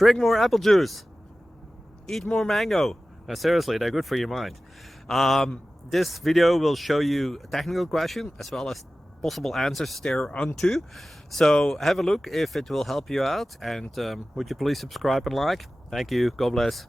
Drink more apple juice. Eat more mango. Now seriously, they're good for your mind. This video will show you a technical question as well as possible answers thereunto. So have a look if it will help you out, and would you please subscribe and like? Thank you. God bless.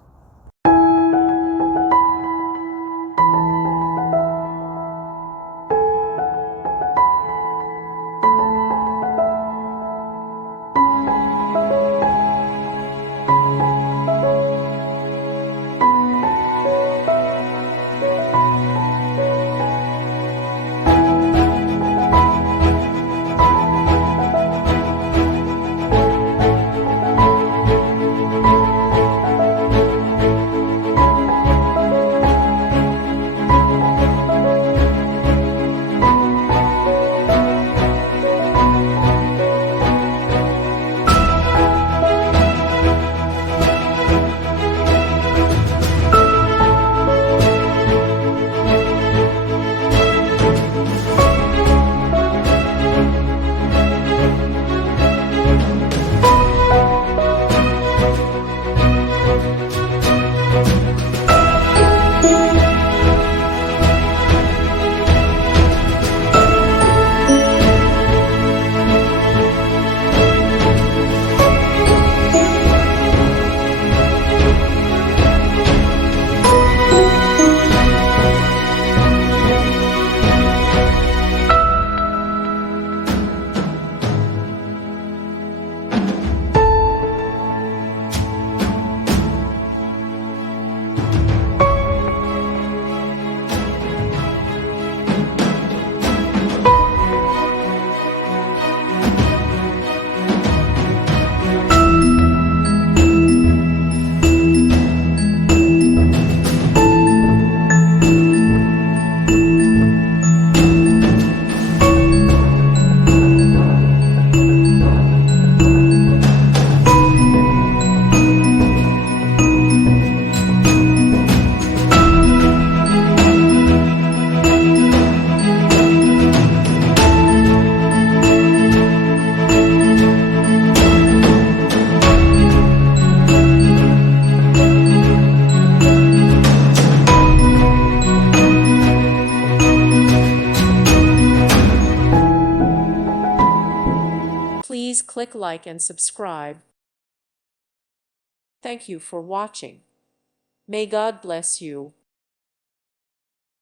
Please click like and subscribe. Thank you for watching. May God bless you.